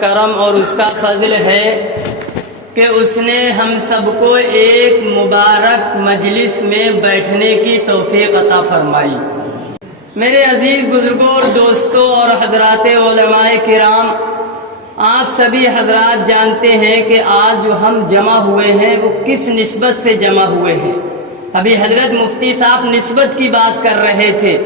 کرم اور اس کا فضل ہے کہ اس نے ہم سب کو ایک مبارک مجلس میں بیٹھنے کی توفیق عطا فرمائی۔ میرے عزیز بزرگوں اور دوستوں اور حضرات علماء کرام، آپ سبھی حضرات جانتے ہیں کہ آج جو ہم جمع ہوئے ہیں وہ کس نسبت سے جمع ہوئے ہیں۔ ابھی حضرت مفتی صاحب نسبت کی بات کر رہے تھے،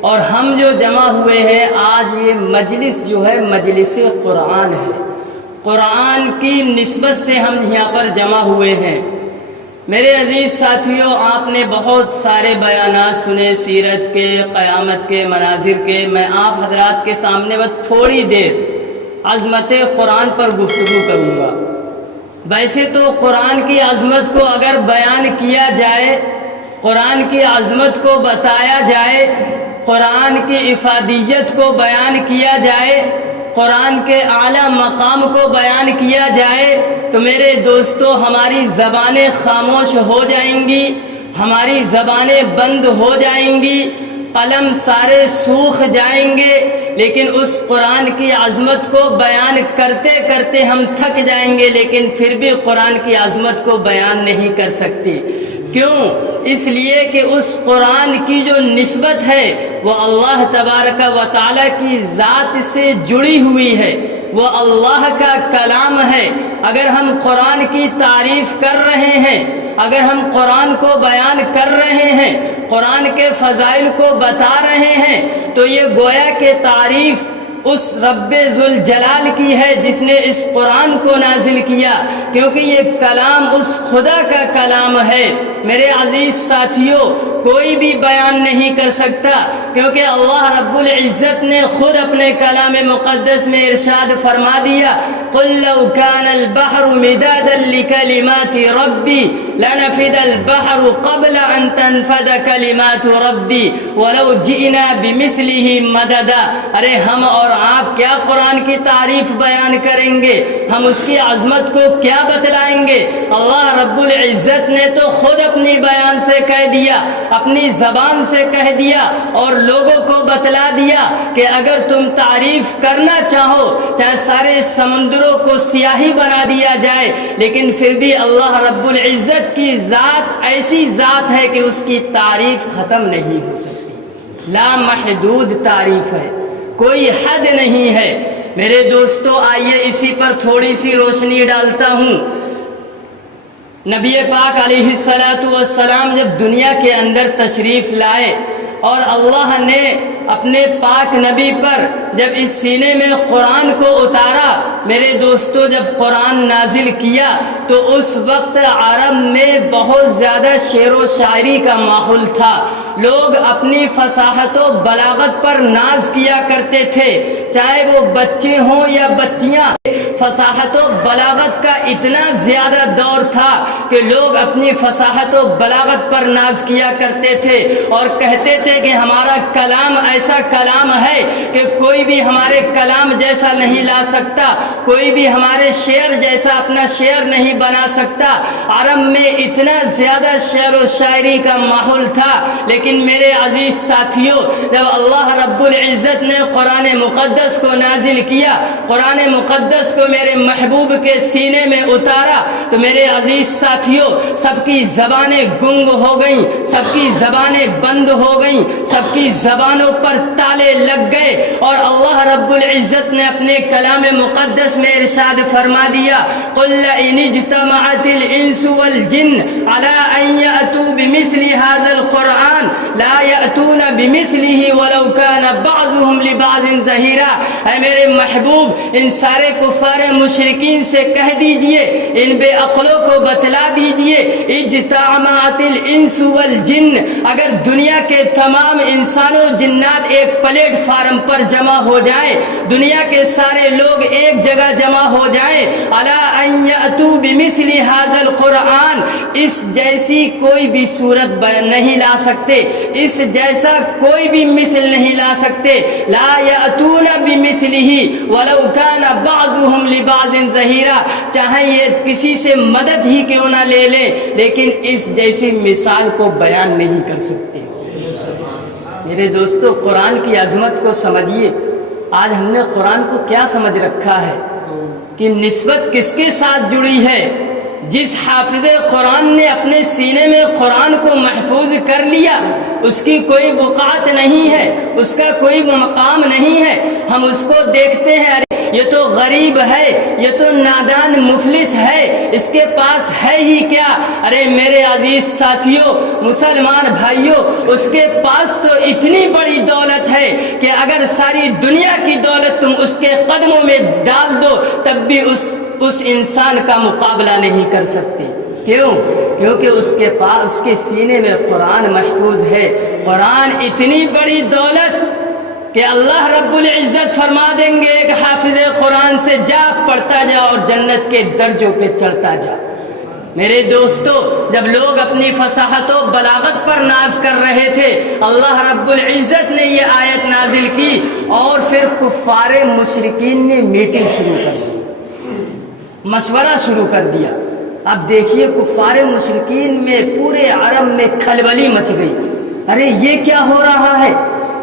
اور ہم جو جمع ہوئے ہیں آج یہ مجلس جو ہے مجلس قرآن ہے۔ قرآن کی نسبت سے ہم یہاں پر جمع ہوئے ہیں۔ میرے عزیز ساتھیوں، آپ نے بہت سارے بیانات سنے سیرت کے، قیامت کے مناظر کے۔ میں آپ حضرات کے سامنے بس تھوڑی دیر عظمت قرآن پر گفتگو کروں گا۔ ویسے تو قرآن کی عظمت کو اگر بیان کیا جائے، قرآن کی عظمت کو بتایا جائے، قرآن کی افادیت کو بیان کیا جائے، قرآن کے اعلیٰ مقام کو بیان کیا جائے تو میرے دوستو ہماری زبانیں خاموش ہو جائیں گی، ہماری زبانیں بند ہو جائیں گی، قلم سارے سوکھ جائیں گے، لیکن اس قرآن کی عظمت کو بیان کرتے کرتے ہم تھک جائیں گے، لیکن پھر بھی قرآن کی عظمت کو بیان نہیں کر سکتے۔ کیوں؟ اس لیے کہ اس قرآن کی جو نسبت ہے وہ اللہ تبارک و تعالی کی ذات سے جڑی ہوئی ہے، وہ اللہ کا کلام ہے۔ اگر ہم قرآن کی تعریف کر رہے ہیں، اگر ہم قرآن کو بیان کر رہے ہیں، قرآن کے فضائل کو بتا رہے ہیں، تو یہ گویا کہ تعریف اس رب ذوالجلال کی ہے جس نے اس قرآن کو نازل کیا، کیونکہ یہ کلام اس خدا کا کلام ہے۔ میرے عزیز ساتھیوں، کوئی بھی بیان نہیں کر سکتا، کیونکہ اللہ رب العزت نے خود اپنے کلام مقدس میں ارشاد فرما دیا، قُلْ لَوْ كَانَ الْبَحْرُ مِدَادًا لِكَلِمَاتِ رَبِّي لَنَفِدَ الْبَحْرُ قَبْلَ أَن تَنْفَدَ كَلِمَاتُ رَبِّي وَلَوْ جِئْنَا بِمِثْلِهِ مَدَدًا۔ ارے ہم اور آپ کیا قرآن کی تعریف بیان کریں گے؟ ہم اس کی عظمت کو کیا بتلائیں گے؟ اللہ رب العزت نے تو خود اپنی بیان سے کہہ دیا، اپنی زبان سے کہہ دیا اور لوگوں کو بتلا دیا کہ اگر تم تعریف کرنا چاہو، چاہے سارے سمندروں کو سیاہی بنا دیا جائے، لیکن پھر بھی اللہ رب العزت کی ذات ایسی ذات ہے کہ اس کی تعریف ختم نہیں ہو سکتی، لا محدود تعریف ہے، کوئی حد نہیں ہے۔ میرے دوستو، آئیے اسی پر تھوڑی سی روشنی ڈالتا ہوں۔ نبی پاک علیہ السلام جب دنیا کے اندر تشریف لائے اور اللہ نے اپنے پاک نبی پر جب اس سینے میں قرآن کو اتارا، میرے دوستو جب قرآن نازل کیا تو اس وقت عرب میں بہت زیادہ شعر و شاعری کا ماحول تھا۔ لوگ اپنی فصاحت و بلاغت پر ناز کیا کرتے تھے، چاہے وہ بچے ہوں یا بچیاں۔ فصاحت و بلاغت کا اتنا زیادہ دور تھا کہ لوگ اپنی فصاحت و بلاغت پر ناز کیا کرتے تھے اور کہتے تھے کہ ہمارا کلام ایسا کلام ہے کہ کوئی بھی ہمارے کلام جیسا نہیں لا سکتا، کوئی بھی ہمارے شعر جیسا اپنا شعر نہیں بنا سکتا۔ عرب میں اتنا زیادہ شعر و شاعری کا ماحول تھا، لیکن میرے عزیز ساتھیوں، جب اللہ رب العزت نے قرآن مقدس کو نازل کیا، قرآن مقدس کو میرے محبوب کے سینے میں اتارا، تو میرے عزیز ساتھیوں سب کی زبانیں گنگ ہو گئیں، سب کی زبانیں بند ہو گئیں، سب کی زبانوں پر تالے لگ گئے، اور اللہ رب العزت نے اپنے کلام مقدس میں ارشاد فرما دیا، قُلْ لَئِنِ اجْتَمَعَتِ الْإِنسُ وَالْجِنُّ عَلَىٰ أَن يَأْتُوا بِمِثْلِ هَٰذَا الْقُرْآنِ لَا يَأْتُونَ بِمِثْلِهِ وَلَوْ كَانَ بَعْضُهُمْ لِبَعْضٍ ظَهِيرًا۔ اے میرے محبوب، ان سارے کفار مشرکین سے کہہ دیجئے، ان بے عقلوں کو بتلا دیجئے، اجتمعت الانس والجن، اگر دنیا کے تمام انسانوں جنات ایک پلیٹ فارم پر جمع ہو جائیں، دنیا کے سارے لوگ ایک جگہ جمع ہو جائیں، علی ان یأتوا بمثل ھذا القرآن، اس جیسی کوئی بھی صورت نہیں لا سکتے، اس جیسا کوئی بھی مثل نہیں لا سکتے، لا یأتون بمثلہ ولو کان بعضهم لبعض ظہیرا، چاہے یہ کسی سے مدد ہی کیوں نہ لے لیں، لیکن اس جیسی مثال کو بیان نہیں کر سکتے۔ میرے دوستو، قرآن کی عظمت کو سمجھیے۔ آج ہم نے قرآن کو کیا سمجھ رکھا ہے؟ کہ نسبت کس کے ساتھ جڑی ہے؟ جس حافظ قرآن نے اپنے سینے میں قرآن کو محفوظ کر لیا، اس کی کوئی وقعت نہیں ہے، اس کا کوئی مقام نہیں ہے۔ ہم اس کو دیکھتے ہیں، ارے یہ تو غریب ہے، یہ تو نادان مفلس ہے، اس کے پاس ہے ہی کیا؟ ارے میرے عزیز ساتھیوں، مسلمان بھائیوں، اس کے پاس تو اتنی بڑی دولت ہے کہ اگر ساری دنیا کی دولت تم اس کے قدموں میں ڈال دو تب بھی اس انسان کا مقابلہ نہیں کر سکتے۔ کیوں؟ کیونکہ اس کے پاس، اس کے سینے میں قرآن محفوظ ہے۔ قرآن اتنی بڑی دولت کہ اللہ رب العزت فرما دیں گے ایک حافظ قرآن سے، جا پڑھتا جا اور جنت کے درجوں پہ چڑھتا جا۔ میرے دوستو، جب لوگ اپنی فصاحت و بلاغت پر ناز کر رہے تھے، اللہ رب العزت نے یہ آیت نازل کی اور پھر کفار مشرکین نے میٹنگ شروع کر دی، مشورہ شروع کر دیا۔ اب دیکھیے کفار مشرکین میں پورے عرب میں کھلبلی مچ گئی۔ ارے یہ کیا ہو رہا ہے؟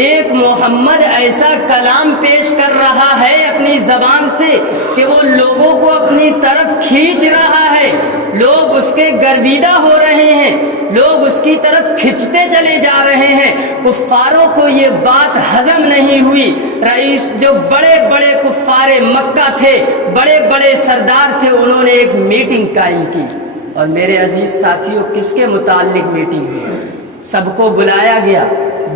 ایک محمد ایسا کلام پیش کر رہا ہے اپنی زبان سے کہ وہ لوگوں کو اپنی طرف کھینچ رہا ہے، لوگ اس کے گرویدہ ہو رہے ہیں، لوگ اس کی طرف کھنچتے چلے جا رہے ہیں۔ کفاروں کو یہ بات ہضم نہیں ہوئی۔ رئیس جو بڑے بڑے کفار مکہ تھے، بڑے بڑے سردار تھے، انہوں نے ایک میٹنگ قائم کی۔ اور میرے عزیز ساتھیوں، کس کے متعلق میٹنگ ہوئی؟ سب کو بلایا گیا،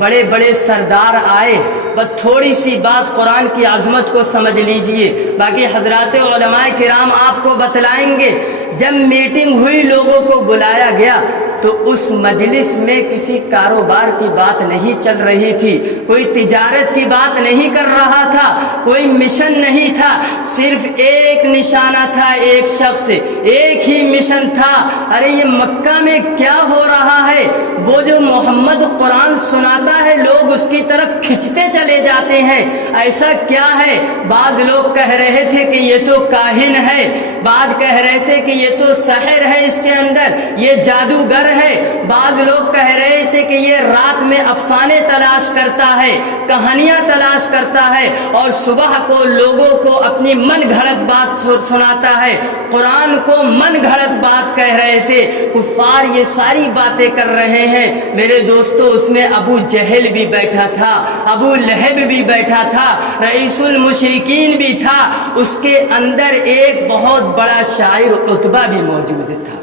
بڑے بڑے سردار آئے۔ بس تھوڑی سی بات قرآن کی عظمت کو سمجھ لیجئے، باقی حضرات علماء کرام آپ کو بتلائیں گے۔ جب میٹنگ ہوئی، لوگوں کو بلایا گیا، تو اس مجلس میں کسی کاروبار کی بات نہیں چل رہی تھی، کوئی تجارت کی بات نہیں کر رہا تھا، کوئی مشن نہیں تھا، صرف ایک نشانہ تھا، ایک شخص، ایک ہی مشن تھا۔ ارے یہ مکہ میں کیا ہو رہا ہے؟ وہ جو محمد قرآن سناتا ہے، لوگ اس کی طرف کھنچتے چلے جاتے ہیں، ایسا کیا ہے؟ بعض لوگ کہہ رہے تھے کہ یہ تو کاہن ہے، بعض کہہ رہے تھے کہ یہ تو سحر ہے، اس کے اندر یہ جادوگر ہے، بعض لوگ کہہ رہے تھے کہ یہ رات میں افسانے تلاش کرتا ہے، کہانیاں تلاش کرتا ہے، اور صبح کو لوگوں کو اپنی من گھڑت بات سناتا ہے، قرآن کو من گھڑت بات کہہ رہے تھے۔ کفار یہ ساری باتیں کر رہے ہیں۔ میرے دوستو، اس میں ابو جہل بھی بیٹھا تھا، ابو لہب بھی بیٹھا تھا، رئیس المشرکین بھی تھا، اس کے اندر ایک بہت بڑا شاعر عتبہ بھی موجود تھا۔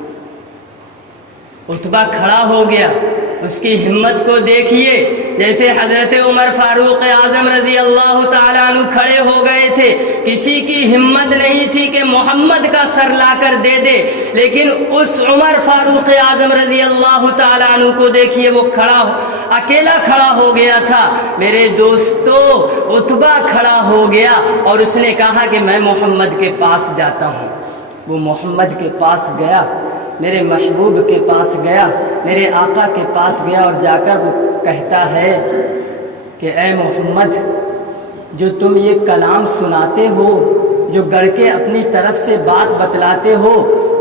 عتبہ کھڑا ہو گیا، اس کی ہمت کو دیکھیے، جیسے حضرت عمر فاروق اعظم رضی اللہ تعالیٰ عنہ کھڑے ہو گئے تھے، کسی کی ہمت نہیں تھی کہ محمد کا سر لا کر دے دے، لیکن اس عمر فاروق اعظم رضی اللہ تعالیٰ عنہ کو دیکھیے، وہ اکیلا کھڑا ہو گیا تھا۔ میرے دوستو، عتبہ کھڑا ہو گیا اور اس نے کہا کہ میں محمد کے پاس جاتا ہوں۔ وہ محمد کے پاس گیا، میرے محبوب کے پاس گیا، میرے آقا کے پاس گیا، اور جا کر وہ کہتا ہے کہ اے محمد، جو تم یہ کلام سناتے ہو، جو گڑ کے اپنی طرف سے بات بتلاتے ہو،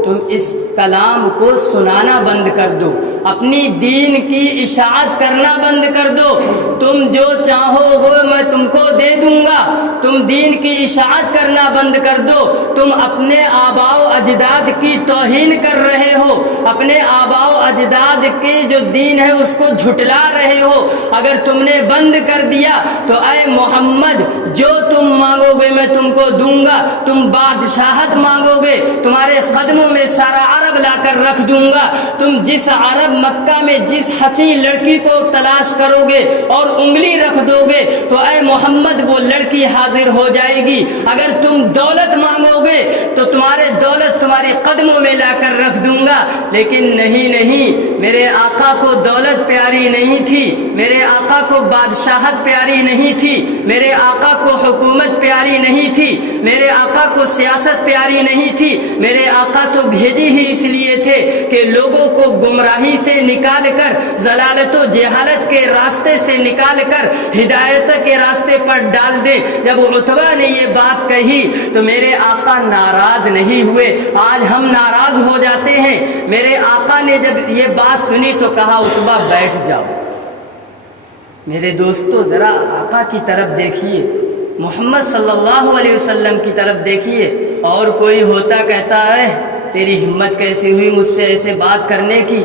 تم اس کلام کو سنانا بند کر دو، اپنی دین کی اشاعت کرنا بند کر دو، تم جو چاہو وہ میں تم کو دے دوں گا، تم دین کی اشاعت کرنا بند کر دو، تم اپنے آباء و اجداد کی توہین کر رہے ہو، اپنے آباء و اجداد کے جو دین ہے اس کو جھٹلا رہے ہو، اگر تم نے بند کر دیا تو اے محمد، جو تم مانگو گے میں تم کو دوں گا، تم بادشاہت مانگو گے، تمہارے قدموں میں سارا عرب لا کر رکھ دوں گا، تم جس عرب مکہ میں جس حسین لڑکی کو تلاش کرو گے اور انگلی رکھ دو گے تو اے محمد وہ لڑکی حاضر ہو جائے گی، اگر تم دولت مانگو گے تو تمہارے دولت تمہارے قدموں میں لا کر رکھ دوں گا۔ لیکن نہیں، میرے آقا کو دولت پیاری نہیں تھی، میرے آقا کو بادشاہت پیاری نہیں تھی، میرے آقا کو حکومت پیاری نہیں تھی، میرے آقا کو سیاست پیاری نہیں تھی، میرے آقا تو بھیجی ہی اس لیے تھے کہ لوگوں کو گمراہی سے نکال کر، ضلالت و جہالت کے راستے سے نکال کر ہدایت کے راستے پر ڈال دے۔ جب عتبہ نے یہ بات کہی تو میرے آقا ناراض نہیں ہوئے، آج ہم ناراض ہو جاتے ہیں۔ میرے آقا نے جب یہ بات سنی تو کہا عتبہ بیٹھ جاؤ۔ میرے دوستو ذرا آقا کی طرف دیکھیے، محمد صلی اللہ علیہ وسلم کی طرف دیکھیے، اور کوئی ہوتا کہتا ہے تیری ہمت کیسی ہوئی مجھ سے ایسے بات کرنے کی،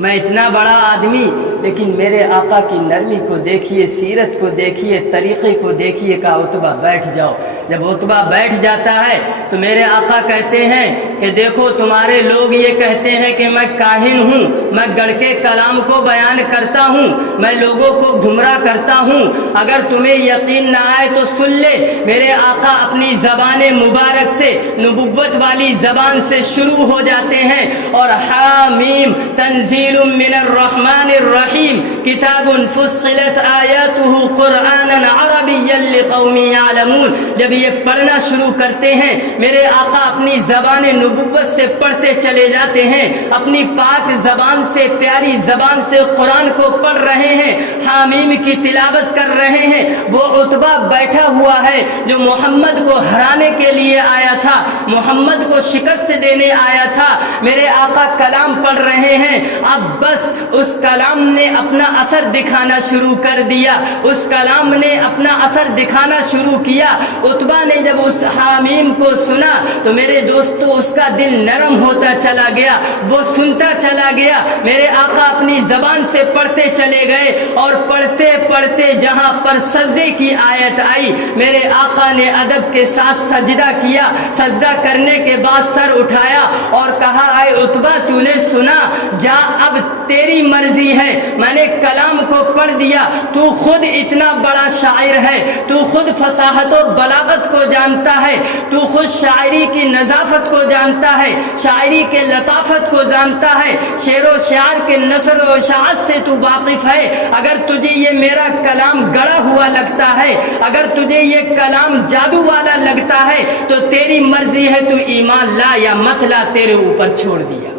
میں اتنا بڑا آدمی، لیکن میرے آقا کی نرمی کو دیکھیے، سیرت کو دیکھیے، طریقے کو دیکھیے۔ کہا عتبہ بیٹھ جاؤ۔ جب عتبہ بیٹھ جاتا ہے تو میرے آقا کہتے ہیں کہ دیکھو تمہارے لوگ یہ کہتے ہیں کہ میں کاہن ہوں، میں گڑھ کے کلام کو بیان کرتا ہوں، میں لوگوں کو گمراہ کرتا ہوں، اگر تمہیں یقین نہ آئے تو سن لے۔ میرے آقا اپنی زبان مبارک سے، نبوت والی زبان سے شروع ہو جاتے ہیں اور حامیم تنزیل من الرحمن الرحیم کتاب فصلت آیاتہ قرآنا عربیا لقوم یعلمون، جب یہ پڑھنا شروع کرتے ہیں میرے آقا اپنی زبان نبوت سے پڑھتے چلے جاتے ہیں، اپنی پاک زبان سے، پیاری زبان سے قرآن کو پڑھ رہے ہیں، حامیم کی تلاوت کر رہے ہیں۔ وہ عتبہ بیٹھا ہوا ہے جو محمد کو ہرانے کے لیے آیا تھا، محمد کو شکست دینے آیا تھا، میرے آقا کلام پڑھ رہے ہیں۔ اب بس اس کلام نے اپنا اثر دکھانا شروع کر دیا، اس کلام نے اپنا اثر دکھانا شروع کیا۔ عتبہ نے جب اس حامیم کو سنا تو میرے دوستو اس کا دل نرم ہوتا چلا گیا، وہ سنتا چلا گیا۔ میرے آقا اپنی زبان سے پڑھتے چلے گئے اور پڑھتے پڑھتے جہاں پر سجدے کی آیت آئی میرے آقا نے ادب کے ساتھ سجدہ کیا، سجدہ کرنے کے بعد سر اٹھایا اور کہا اے عتبہ تو نے سنا، جا اب تیری مرضی ہے، میں نے کلام کو پڑھ دیا، تو خود اتنا بڑا شاعر ہے، تو خود فصاحت و بلاغت کو جانتا ہے، تو خود شاعری کی نظافت کو جانتا ہے، شاعری کے لطافت کو جانتا ہے، شعر و شعر کے نثر و اشاعت سے تو واقف ہے، اگر تجھے یہ میرا کلام گڑا ہوا لگتا ہے، اگر تجھے یہ کلام جادو والا لگتا ہے تو تیری مرضی ہے، تو ایمان لا یا مت لا، تیرے اوپر چھوڑ دیا۔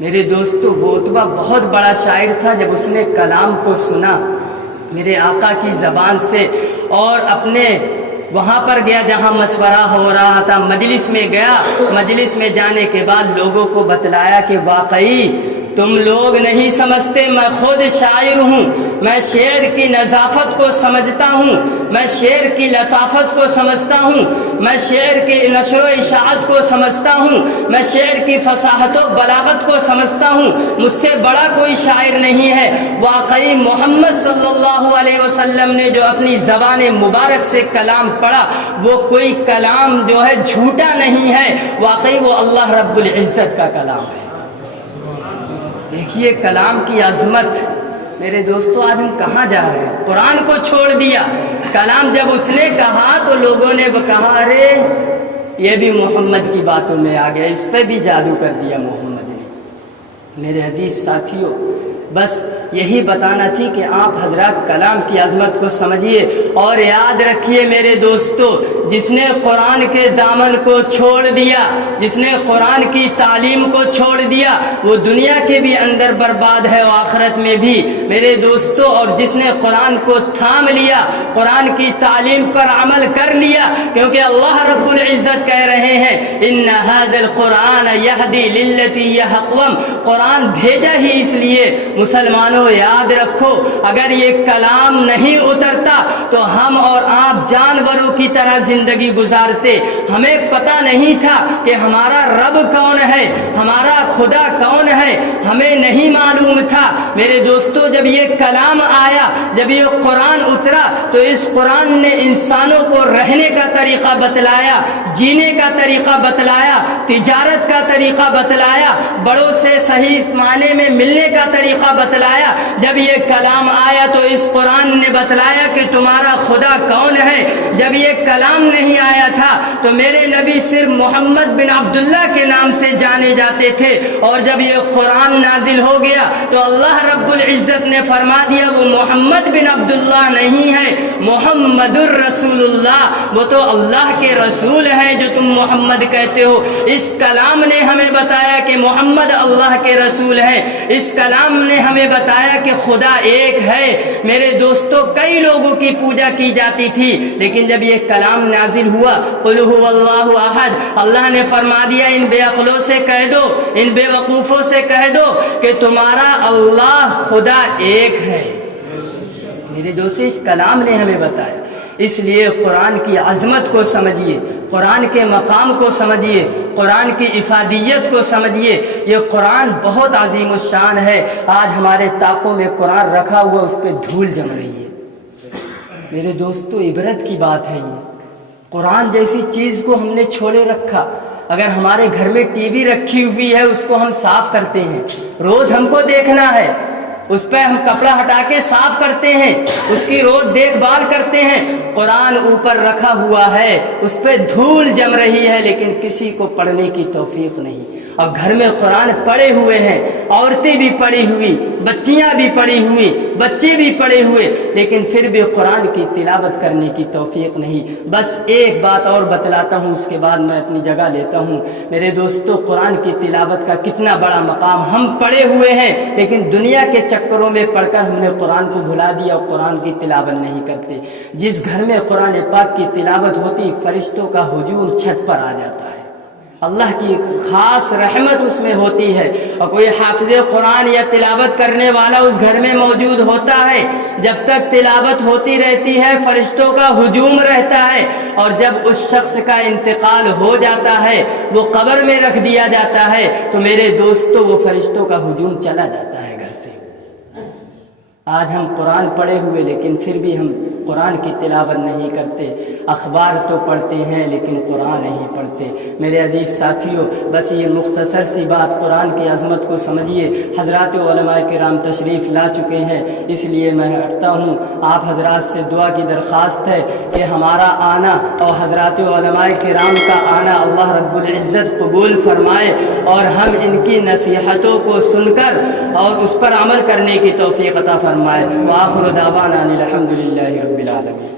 میرے دوستو وہ عتبہ بہت بڑا شاعر تھا، جب اس نے کلام کو سنا میرے آقا کی زبان سے اور اپنے وہاں پر گیا جہاں مشورہ ہو رہا تھا، مجلس میں گیا، مجلس میں جانے کے بعد لوگوں کو بتلایا کہ واقعی تم لوگ نہیں سمجھتے، میں خود شاعر ہوں، میں شعر کی نظافت کو سمجھتا ہوں، میں شعر کی لطافت کو سمجھتا ہوں، میں شعر کی نثر و اشاعت کو سمجھتا ہوں، میں شعر کی فصاحت و بلاغت کو سمجھتا ہوں، مجھ سے بڑا کوئی شاعر نہیں ہے۔ واقعی محمد صلی اللہ علیہ وسلم نے جو اپنی زبان مبارک سے کلام پڑھا وہ کوئی کلام جو ہے جھوٹا نہیں ہے، واقعی وہ اللہ رب العزت کا کلام ہے۔ دیکھیے کلام کی عظمت۔ میرے دوستو آج ہم کہاں جا رہے ہیں؟ قرآن کو چھوڑ دیا، کلام جب اس نے کہا تو لوگوں نے کہا ارے یہ بھی محمد کی باتوں میں آ گیا، اس پہ بھی جادو کر دیا محمد نے۔ میرے عزیز ساتھیوں بس یہی بتانا تھی کہ آپ حضرات کلام کی عظمت کو سمجھیے اور یاد رکھیے میرے دوستو، جس نے قرآن کے دامن کو چھوڑ دیا، جس نے قرآن کی تعلیم کو چھوڑ دیا وہ دنیا کے بھی اندر برباد ہے اور آخرت میں بھی میرے دوستو، اور جس نے قرآن کو تھام لیا، قرآن کی تعلیم پر عمل کر لیا، کیونکہ اللہ رب العزت کہہ رہے ہیں ان ھذا القرآن یہدی للتی ہی اقوم، قرآن بھیجا ہی اس لیے مسلمانوں یاد رکھو اگر یہ کلام نہیں اترتا تو ہم اور آپ جانوروں کی طرح زندگی گزارتے، ہمیں پتہ نہیں تھا کہ ہمارا رب کون ہے، ہمارا خدا کون ہے، ہمیں نہیں معلوم تھا۔ میرے دوستو جب یہ کلام آیا، جب یہ قرآن اترا تو اس قرآن نے انسانوں کو رہنے کا طریقہ بتلایا، جینے کا طریقہ بتلایا، تجارت کا طریقہ بتلایا، بڑوں سے صحیح معنی میں ملنے کا طریقہ بتلایا۔ جب یہ کلام آیا تو اس قرآن نے بتلایا کہ تمہارا خدا کون ہے۔ جب یہ کلام نہیں آیا تھا تو میرے نبی صرف محمد بن عبداللہ کے نام سے جانے جاتے تھے، اور جب یہ قرآن نازل ہو گیا تو اللہ رب العزت نے فرما دیا وہ محمد بن عبداللہ نہیں ہے، محمد الرسول اللہ، وہ تو اللہ کے رسول ہیں جو تم محمد کہتے ہو۔ اس کلام نے ہمیں بتایا کہ محمد اللہ کے رسول ہیں، اس کلام نے ہمیں بتایا کہ خدا ایک ہے۔ میرے دوستو کئی لوگوں کی پوجا کی جاتی تھی، لیکن جب یہ کلام نازل ہوا قل هو اللہ احد، اللہ نے فرما دیا ان بے عقلوں سے کہہ دو، ان بے وقوفوں سے کہہ دو کہ تمہارا اللہ خدا ایک ہے۔ میرے دوستو اس کلام نے ہمیں بتایا اس لیے قرآن کی عظمت کو سمجھیے، قرآن کے مقام کو سمجھیے، قرآن کی افادیت کو سمجھیے۔ یہ قرآن بہت عظیم الشان ہے۔ آج ہمارے طاقوں میں قرآن رکھا ہوا، اس پہ دھول جم رہی ہے۔ میرے دوستو، عبرت کی بات ہے یہ۔ قرآن جیسی چیز کو ہم نے چھوڑے رکھا۔ اگر ہمارے گھر میں ٹی وی رکھی ہوئی ہے، اس کو ہم صاف کرتے ہیں، روز ہم کو دیکھنا ہے، اس پہ ہم کپڑا ہٹا کے صاف کرتے ہیں، اس کی روز دیکھ بھال کرتے ہیں۔ قرآن اوپر رکھا ہوا ہے، اس پہ دھول جم رہی ہے، لیکن کسی کو پڑھنے کی توفیق نہیں۔ اور گھر میں قرآن پڑے ہوئے ہیں، عورتیں بھی پڑی ہوئی، بچیاں بھی پڑی ہوئی، بچے بھی پڑے ہوئے، لیکن پھر بھی قرآن کی تلاوت کرنے کی توفیق نہیں۔ بس ایک بات اور بتلاتا ہوں، اس کے بعد میں اپنی جگہ لیتا ہوں۔ میرے دوستو، قرآن کی تلاوت کا کتنا بڑا مقام۔ ہم پڑے ہوئے ہیں، لیکن دنیا کے چکروں میں پڑھ کر ہم نے قرآن کو بھلا دیا اور قرآن کی تلاوت نہیں کرتے۔ جس گھر میں قرآن پاک کی تلاوت ہوتی، فرشتوں کا ہجوم چھت پر آ جاتا ہے، اللہ کی خاص رحمت اس میں ہوتی ہے۔ اور کوئی حافظ قرآن یا تلاوت کرنے والا اس گھر میں موجود ہوتا ہے، جب تک تلاوت ہوتی رہتی ہے فرشتوں کا ہجوم رہتا ہے، اور جب اس شخص کا انتقال ہو جاتا ہے، وہ قبر میں رکھ دیا جاتا ہے، تو میرے دوستو وہ فرشتوں کا ہجوم چلا جاتا ہے گھر سے۔ آج ہم قرآن پڑھے ہوئے، لیکن پھر بھی ہم قرآن کی تلاوت نہیں کرتے۔ اخبار تو پڑھتے ہیں، لیکن قرآن نہیں پڑھتے۔ میرے عزیز ساتھیوں، بس یہ مختصر سی بات، قرآن کی عظمت کو سمجھیے۔ حضرات علماء کرام تشریف لا چکے ہیں، اس لیے میں ہٹتا ہوں۔ آپ حضرات سے دعا کی درخواست ہے کہ ہمارا آنا اور حضرات علماء کرام کا آنا اللہ رب العزت قبول فرمائے، اور ہم ان کی نصیحتوں کو سن کر اور اس پر عمل کرنے کی توفیق عطا فرمائے۔ وآخر دعوانا الحمدللہ رب العالمین۔